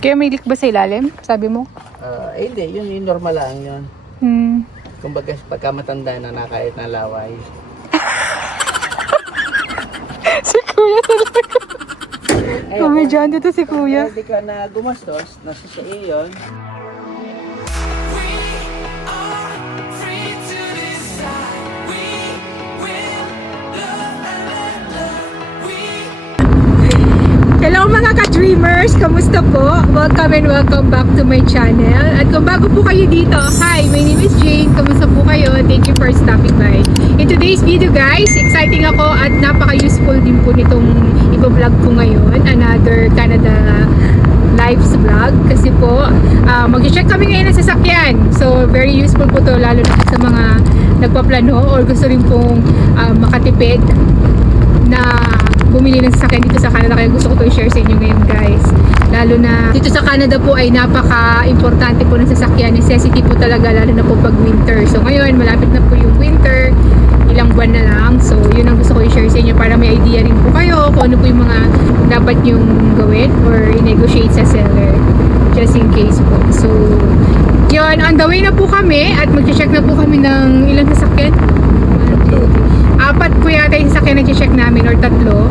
Kaya may leak ba sa ilalim? Sabi mo? Hindi, yun yung normal lang yun. Kumbaga pagka matanda na nakait na laway. Si Kuya talaga. Komedyante to si Kuya. Hindi ka na gumastos, nasa sa iyo yun. Hello mga ka-dreamers! Kamusta po? Welcome and welcome back to my channel. At kung bago po kayo dito, hi! My name is Jane. Kamusta po kayo? Thank you for stopping by. In today's video guys, exciting ako at napaka-useful din po nitong i-vlog ko ngayon. Another Canada Lives vlog. Kasi po, mag-check kami ngayon ng sasakyan. So, very useful po to lalo na sa mga nagpaplano or gusto rin pong makatipid na bumili ng sasakyan dito sa Canada, kaya gusto ko to i-share sa inyo ngayon guys. Lalo na dito sa Canada po ay napaka-importante po ng sasakyan, necessity po talaga lalo na po pag winter. So ngayon malapit na po yung winter, ilang buwan na lang. So yun ang gusto ko i-share sa inyo para may idea rin po kayo kung ano po yung mga dapat yung gawin or i-negotiate sa seller just in case po. So yun, on the way na po kami at mag-check na po kami ng ilang sasakyan. Apat po yata yung sasakyan na check namin or tatlo.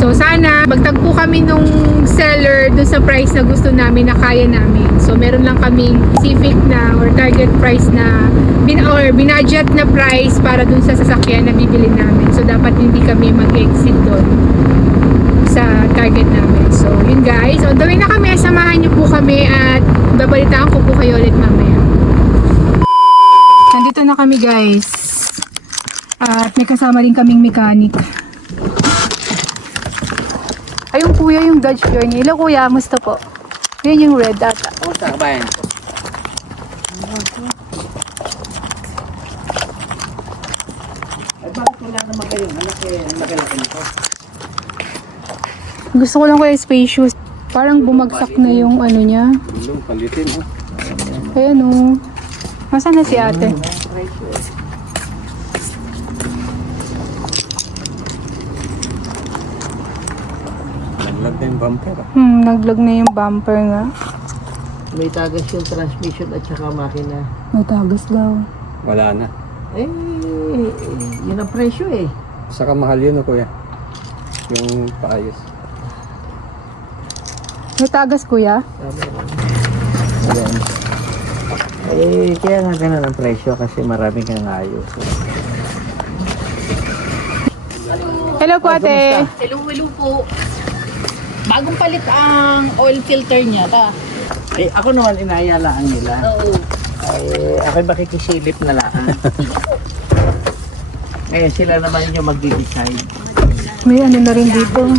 So sana magtagpo kami nung seller dun sa price na gusto namin na kaya namin. So meron lang kaming specific na or target price na binudget na price para dun sa sasakyan na bibili namin. So dapat hindi kami mag-exceed dun sa target namin. So yun guys, on the way na kami, samahan niyo po kami at babalitaan ko po kayo ulit mamaya. Nandito na kami guys. At may kasama rin kaming mechanic. Ayun kuya, yung Dodge Journey. Hello kuya, musta po? Yun yung red ata. Kamusta ka ba yan? Ay bakit wala naman kayong anak eh, nakalaki nito? Gusto ko lang kuya spacious. Parang bumagsak na yung ano niya. Ilong, palitin oh. Ayan o. Nasaan na si ate? Naglag na yung bumper ah. Naglag na yung bumper nga. May tagas yung transmission at saka makina. May tagas daw. Wala na. Yun ang presyo eh. Saka mahal yun o kuya. Yung paayos. May tagas kuya? Ayan. Kaya nga ganun ang presyo kasi maraming kang ayos. Hello po ate. Hello po. Bagong palit ang oil filter niya ta. Ako naman inayalaan nila. Oo. Ako'y makikisilip na lang. Ngayon sila naman yung magdi-decide. May ano na rin dito.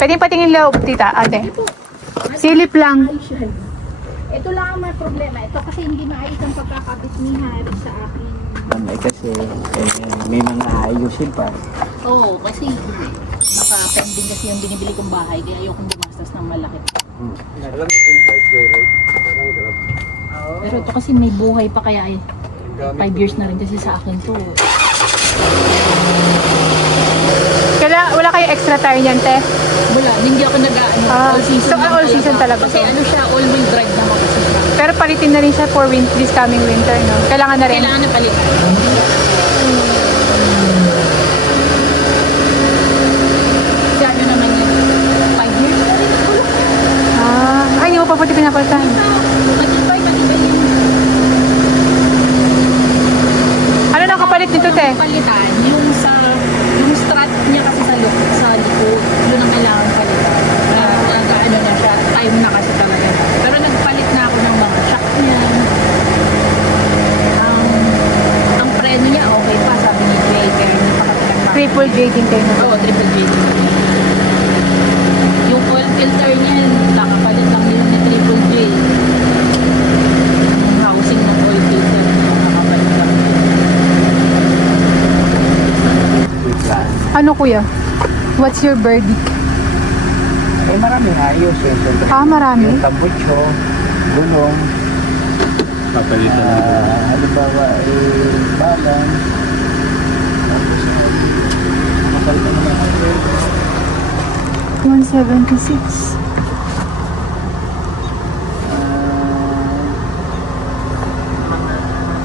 Pwede patingin loob tita ate. Silip lang. Ito lang ang may problema. Ito kasi hindi maayos ang pagkakabit ni Harry sa akin. Kasi may mga ayusin pa. Oo, kasi naka-pending kasi yung binibili kong bahay. Kaya ayokong gumastos ng malaki. Alam mo yung invite joyride? Parang grab. Pero ito kasi may buhay pa kaya 5 years na rin kasi sa akin to. Wala kayo extra tire niyan te? Wala, hindi ako nag-ano. All season. So all season talaga. Kasi ano siya, all-wheel drive naman kasi siya. Pero palitin na rin siya for this coming winter, no? Kailangan na rin. Kailangan na palit. Kasi ano naman yun, 5 years na rin ako. Ay, hindi mo pa puti pinapalitan. Ano na kapalit nito, te? Palitan, yung strut niya kasi sa likod, yun ang kailangan palitan. Ano na siya, time na kasi talaga. Pero nagpalit na ako ng mga shock niya. Ang preno niya, okay pa, sabi ni Jay, pero hindi pa kasi nagpalit. Triple J din kayo na. Oo, triple J. Yung oil filter niya, nakapalit lang yun ni triple J. Yung housing ng oil filter niya, nakapalit lang yun. Ano kuya? What's your verdict? Maraming ayos eh. Marami. Yung tambucho, gulong, Papalitan na. halimbawa, balang. 176.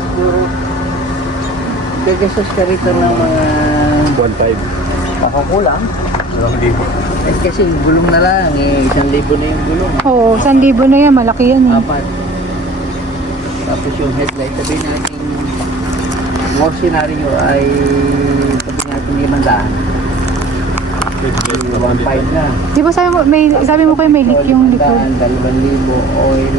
Siguro, gagastos ka rito ng mga 1.5. makakulang. Hindi po. Eh, kasi yung gulong na lang, 1,000 na yung gulong. Oo, 1,000 na yan. Malaki yan eh. Apat. Tapos yung headlight, sabihin natin, worst scenario ay sabihin natin 500. 1.5 na. Di ba sabi mo kayo may leak yung likod? 2,000 oil.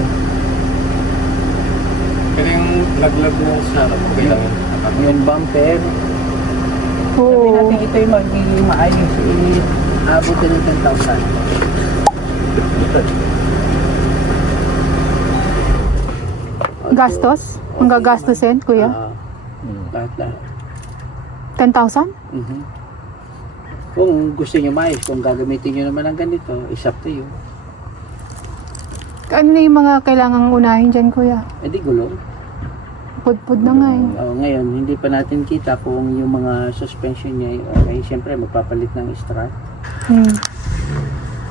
Pero yung laglag mo sa okay lang yun. Yung bumper. Sabihin Oo. natin ito yung magiging maayos. Abot din ng 10,000. Gastos? Ang gagastusin, kuya? Lahat. 10,000? Mhm. Kung gusto nyo maayos, kung gagamitin nyo naman ang ganito, it's up to you. Ano na yung mga kailangang unahin dyan, kuya? Eh di gulong. Pudpud na nga eh. Ngayon, hindi pa natin kita kung yung mga suspension niya ay okay. Siyempre, magpapalit ng strut.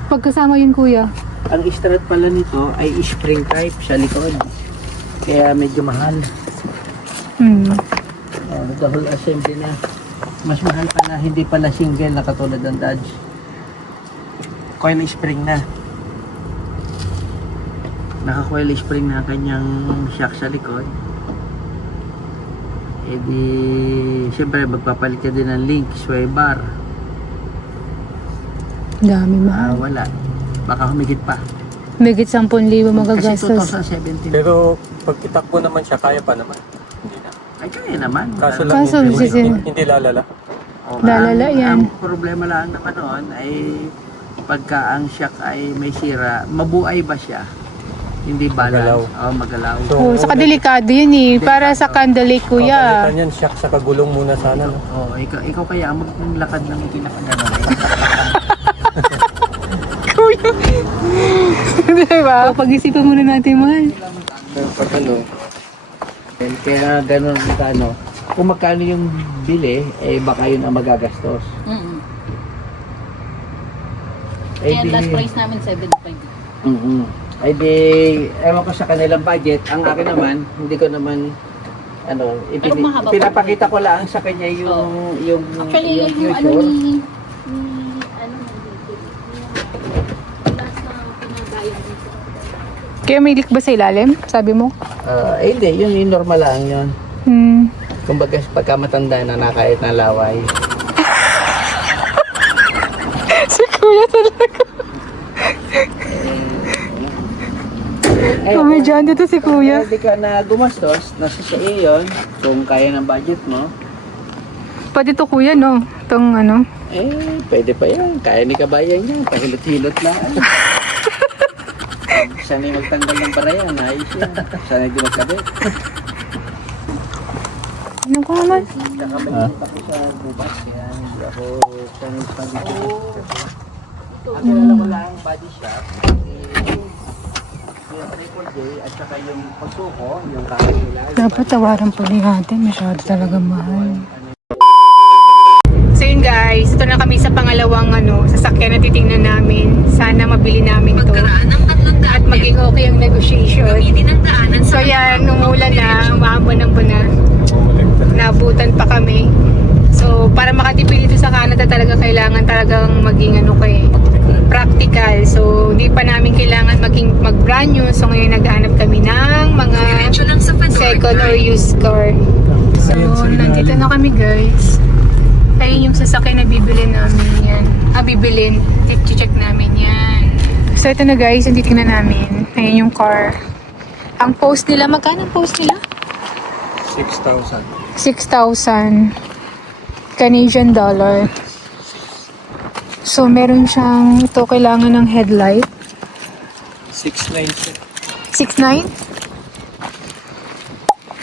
Pagkasama yun, kuya? Ang strut pala nito ay spring type sa likod. Kaya medyo mahal. The whole assembly na. Mas mahal pala, hindi pala single na katulad ng Dodge. Coil spring na. Naka-coil spring na ang kanyang shock sa likod. Eh di, siyempre magpapalit ka din ng link, sway bar. Dami mahal. Wala. Baka humigit pa. Megit 10,000 Kasi magagastos. 2017. Pero pag itakbo naman siya, kaya pa naman. Hindi na. Ay, kaya naman. Kaso lang Kaso, hindi, sisin- hindi lalala. Lalala yan. Ang problema lang naman noon ay pagka ang shock ay may sira, mabuhay ba siya? Hindi balance. Magalaw. So, Oh, saka delikado yun eh. Para sa candle kuya. papalitan yan, shock sa kagulong muna sana. No? Ikaw kaya maglakad ng pinakagano. Kuya. Diba? Pag-isipan muna natin, mahal. Pero pag kaya ganun magkano. Kung magkano yung bili, eh baka yun ang magagastos. Kaya last price namin 7.5. Ay di, ewan ko sa kanilang budget. Ang akin naman, hindi ko naman Pero mahaba pa pinapakita ko lang sa kanya yung Actually, yung yung ano future. ni last na pinabayad dito. Kaya may leak ba sa ilalim? Sabi mo? Hindi, yun yung normal lang yun. Kumbaga pagka matanda na nakait na laway. Si kuya talaga. Komedyante to si kuya. Hindi ka na gumastos, nasa sa iyo yun. Kung kaya ng budget mo, Pwede to kuya, no? Itong ano. pwede pa yan. Kaya ni kabayan yan. Pahilot-hilot lang. Sana'y magtanggal ng barayan, ayos yan. Sana'y di magkabit. Ano ko naman? Saka maliit ako sa bubat, kaya hindi ako sana'y pag-ibig. Ang kilala ko lang ang body shop, yung triple J at saka yung pasuko, yung kakilala. Dapat tawaran po ni ate. Masyado talaga mahal. So yun guys, ito na kami sa pangalawang sasakyan na titingnan namin. Sana mabili namin to. At maging okay ang negotiation. So yan, umulan na, umaambon na. Nabutan pa kami. So para makatipid dito sa Canada talaga kailangan talagang maging practical. So hindi pa namin kailangan mag brand new. So ngayon naghahanap kami ng mga second or used car. So nandito na kami guys. Ayun yung sasakyan na bibili namin yan. Bibilin. I-check namin yan. So ito na guys, yung titingnan namin. Ayun yung car. Ang post nila, magkano ang post nila? 6,000. 6,000 Canadian dollar. So meron siyang, ito kailangan ng headlight. 6,900. 6,900?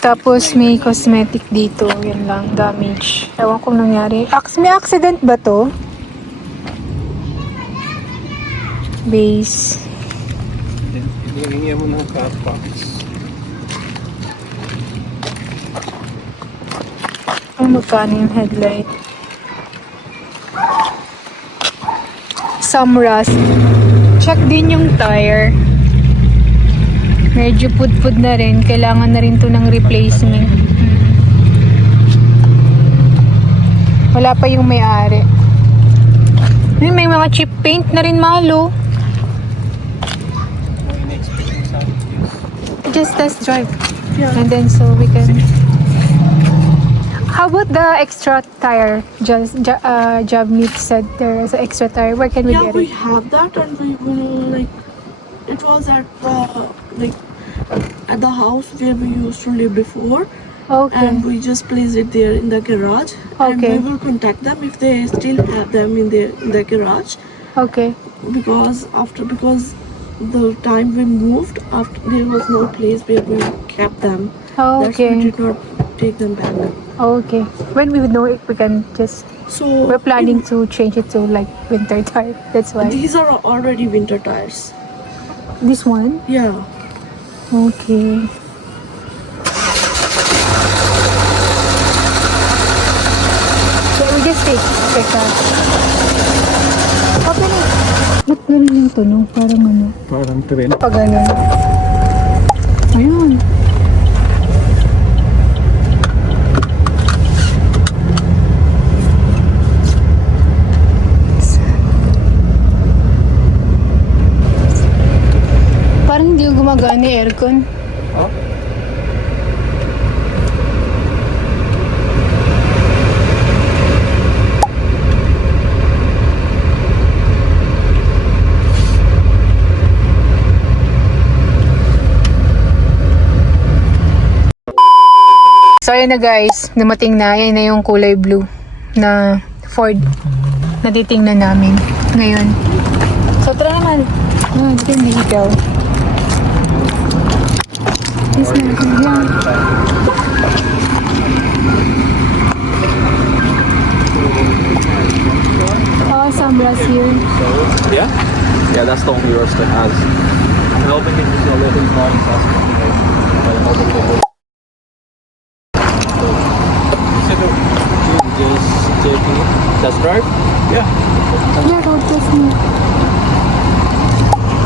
Tapos may cosmetic dito. Yan lang, damage. Ewan kong nangyari. May accident ba to? Base. Hihingi mo ng car box. Magkano yung headlight? some rust. Check din yung tire. Medyo pud-pud na rin. Kailangan na rin to ng replacement. Wala pa yung may-ari. May mga chip paint na rin, malo. Just test drive. Yeah. And then so we can... How about the extra tire? Job Meet said there is an extra tire. Where can we Yeah, get we it? have that, and we will like. It was at like at the house where we used to live before, Okay. and we just place it there in the garage. Okay. And we will contact them if they still have them in the garage, Okay. because the time we moved, after there was no place where we kept them. That's why we Okay. did not take them back. Okay. When we would know it, we can just... So We're planning to change it to like winter tire. That's why. these are already winter tires. This one? Yeah. Okay. So we just take that. Okay na. Ba't ganun yung tunog? Parang ano? Parang train. Pag ganun. Ayun. Parang hindi gumagana yung aircon. Oh? So ayun na guys, dumating na. Yan na yung kulay blue na Ford na titingnan namin ngayon. So tara naman. Dito yung vehicle. Yes na. Yeah. Oh, Sambra's here. Yeah? Yeah, that's the only rust it has. I'm hoping it just a little small and fast. But I'm hoping it will. Just taking test drive? Yeah. Yeah, road test me.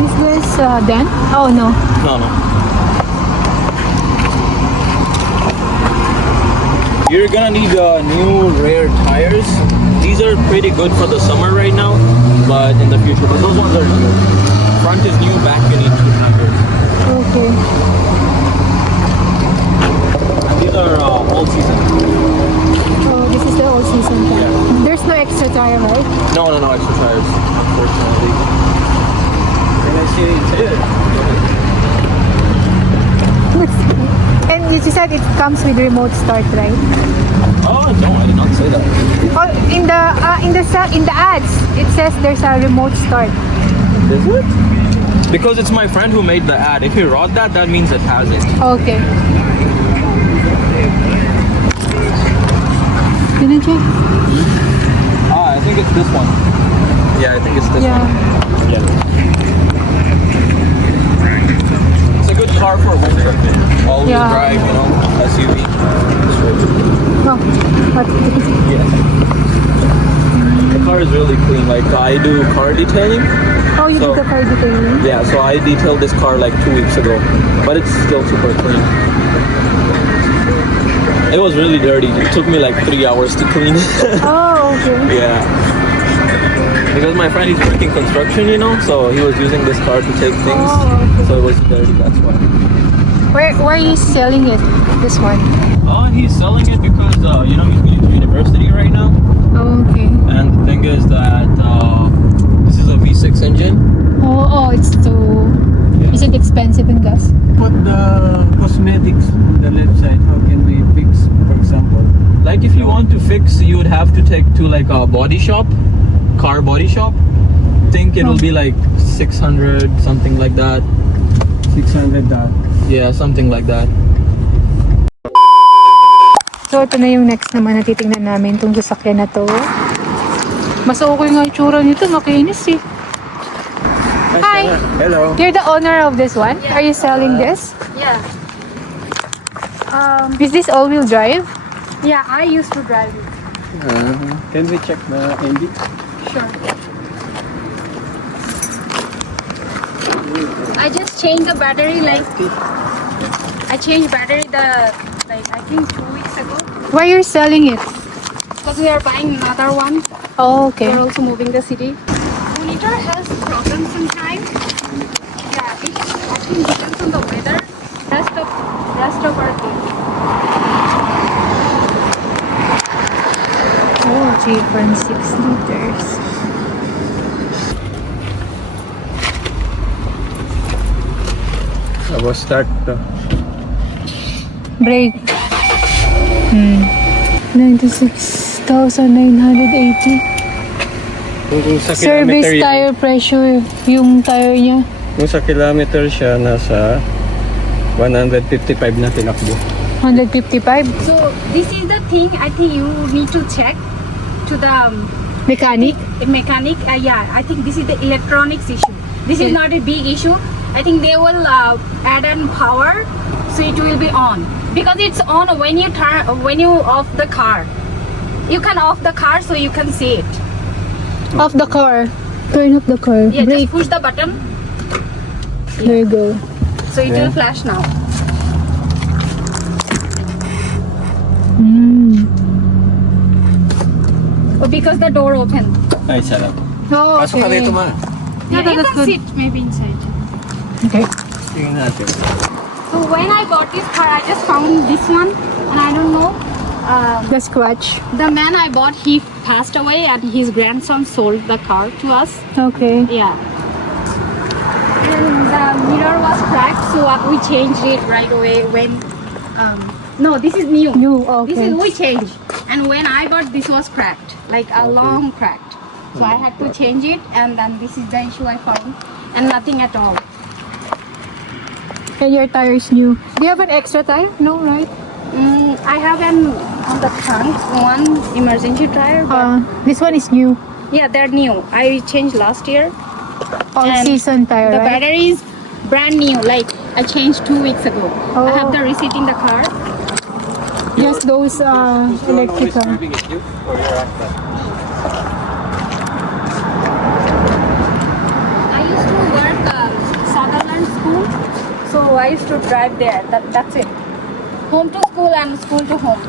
Is this Dan? Oh no. No, no. You're gonna need new rear tires. These are pretty good for the summer right now, but in the future, but those ones are new. Front is new, back you need 200. Okay. And these are all season. Oh, this is the old season tire. There's no extra tire, right? No, extra tires, unfortunately. Can I see it? And you said it comes with remote start, right? Oh, no, I did not say that. Oh, in the ads, it says there's a remote start. Is it? Because it's my friend who made the ad. If he wrote that, that means it has it. Okay. Can I check? I think it's this one. Yeah, I think it's this Yeah. one. Yeah. It's a good car for winter. All-wheel Yeah. drive, you know, SUV. No. What? Yeah. The car is really clean. Like, I do car detailing. Oh, you So- did the car detailing? Yeah, so I detailed this car like 2 weeks ago. But it's still super clean. It was really dirty. It took me like 3 hours to clean. Oh, okay. Yeah. Because my friend is working construction, you know, so he was using this car to take things. Oh, okay. So it was dirty, that's why. Where are you selling it? This one? He's selling it because, you know, he's going to university right now. Oh, okay. And the thing is that this is a V6 engine. Oh, it's too... Is it expensive in gas? Put the cosmetics on the left side. How can we fix, for example? Like if you want to fix, you would have to take to like a body shop, car body shop. Think it'll be like 600, something like that. 600 that. Yeah, something like that. So, ito na yung next naman na titingnan namin, itong sasakyan na to. Mas okay nga yung tsura nito, makinis eh. Hi! Hello. You're the owner of this one? Are you selling this? Yeah. Is this all-wheel drive? Yeah, I used to drive it. Can we check the engine? Sure. I just changed the battery I changed battery I think 2 weeks ago. Why you're selling it? Because we are buying another one. Oh, okay. We're also moving the city. Monitor has problems sometimes. Yeah, it actually depends on the weather. Rest of our day. Oh, 3.6 liters. I was start the Brake. 96,980. kung sa Service kilometer tire pressure, yung tire niya. kung sa kilometer siya nasa 155 na tinakbo. 155. So this is the thing I think you need to check to the Mechanic. mechanic. Yeah, I think this is the electronics issue. This is not a big issue. I think they will add on power, so it will be on because it's on when you off the car. You can off the car so you can see it. Off the car. Turn up the car. Yeah, Brake. just push the button, There you go. so it will flash now. Oh, because the door opened. Ay, sarap. Oh, Pasok ka dito, ma. Yeah, you that's can good. sit maybe inside. Okay. Tingnan natin. So when I bought this car, I just found this one, and I don't know. The scratch. The man I bought, he passed away, and his grandson sold the car to us. Okay. Yeah. And the mirror was cracked, so we changed it right away. No, this is new. New, This okay. is we changed. And when I bought, this was cracked, like a long cracked. So I had to change it, and then this is the issue I found, and nothing at all. And your tire is new. Do you have an extra tire? No, right? I have on the trunk one emergency tire, but This one is new. yeah, they're new. I changed last year. All And season tire, The right? battery is brand new. Like I changed 2 weeks ago. I have the receipt in the car. Just those electrical. Driving it, you? Or you're at that? I used to work Sutherland School, so I used to drive there. That's it. Home to school and school to home.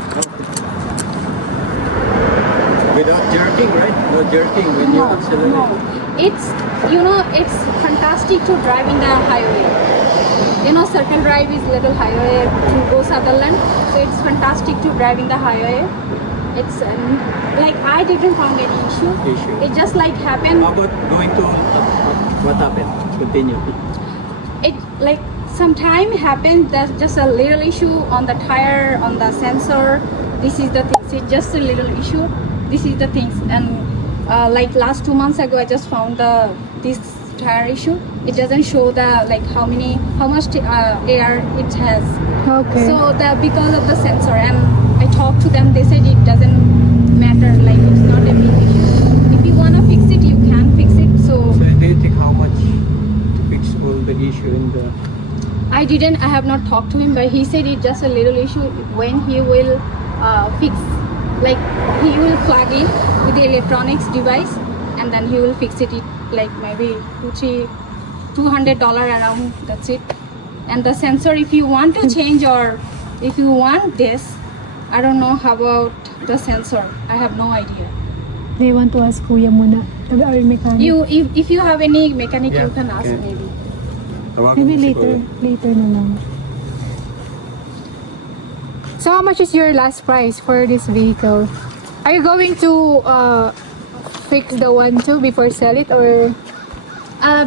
Without jerking, right? No jerking when you accelerate. No. It's fantastic to drive in the highway. Circle Drive is little highway to go Sutherland, so it's fantastic to drive in the highway. It's like I didn't found any issue. It just like happened. How about going to what happened? Continue. It like sometime happened. There's just a little issue on the tire, on the sensor. This is the things. It's just a little issue. This is the things. And like last 2 months ago, I just found this tire issue. It doesn't show the like how much air it has. Okay. So because of the sensor, and I talked to them, they said it doesn't matter. Like it's not a big issue. If you wanna fix it, you can fix it. So So do you think how much to fix all the issue in the I have not talked to him, but he said it's just a little issue. When he will fix, like he will plug in with the electronics device, and then he will fix it. Like maybe $200 around. That's it. And the sensor, if you want to change or if you want this, I don't know how about the sensor. I have no idea. Do you want to ask Kuya muna? Our mechanic. If you have any mechanic, you Yeah, can ask okay. maybe. Tawagin Maybe mo si later. Kuya. Later na lang. So how much is your last price for this vehicle? Are you going to fix the one too before sell it, or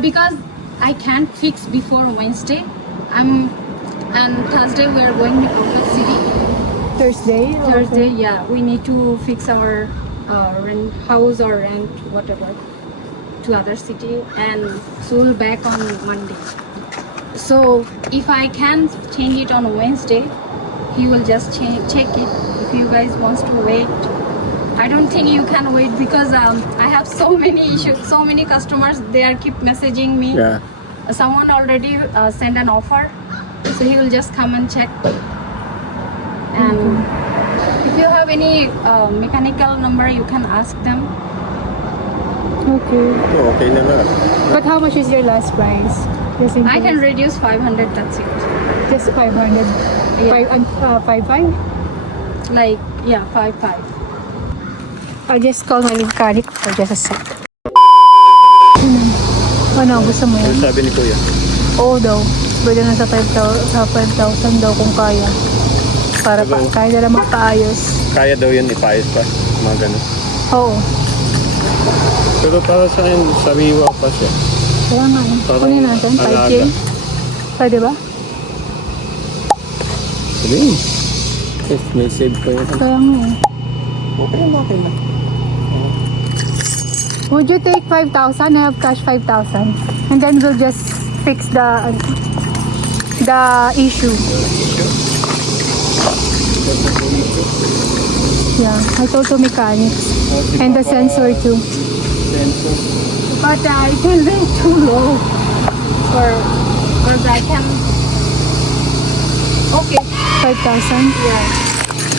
Because I can't fix before Wednesday. And Thursday we're going out of city. Thursday? Thursday, yeah, we need to fix our rent house or rent whatever to other city, and so we'll back on Monday. So if I can change it on Wednesday, he will just check it. If you guys wants to wait, I don't think you can wait because I have so many issues, so many customers. They are keep messaging me. Yeah. Someone already sent an offer, so he will just come and check. And if you have any mechanical number, you can ask them. Okay. Okay na nga. But how much is your last price? Just in I can case. reduce 500, that's it. Just 500. Yeah. 5.5? Like, yeah, 5.5. I'll just call my mechanic for just a sec. Ano, gusto mo yan? Sabi ni Kuya. Oo daw. Pwede na sa 5,000 daw kung kaya. Para pa, kaya na lang magpaayos. Kaya daw yun ipayos pa. Mga ganun. Oo. Pero para sa akin, sariwa pa siya. Kaya nga eh. Parang Kunin natin, 5K. alaga. Pwede ba? Sabihin. Yes, may save pa yun. Kaya nga eh. Okay na. Would you take 5,000? I have cash 5,000. And then we'll just fix the issue. Yeah, I told to mechanics. And the sensor too. But it will be too low. Or I can... Okay. 5,000. Yeah.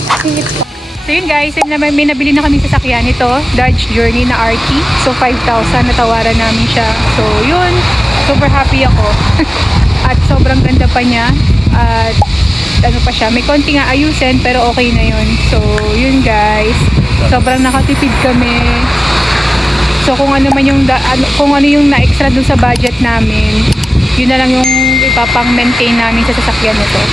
I think it's So yun guys, yun naman, may nabili na kami sasakyan ito, Dodge Journey na RT. So 5,000 natawaran namin siya. So yun, super happy ako. At sobrang ganda pa niya. At ano pa siya, may konting ayusin pero okay na yun. So yun guys, sobrang nakatipid kami. So kung ano man yung kung ano yung na-extra dun sa budget namin, yun na lang yung ipapang-maintain namin sa sasakyan nito.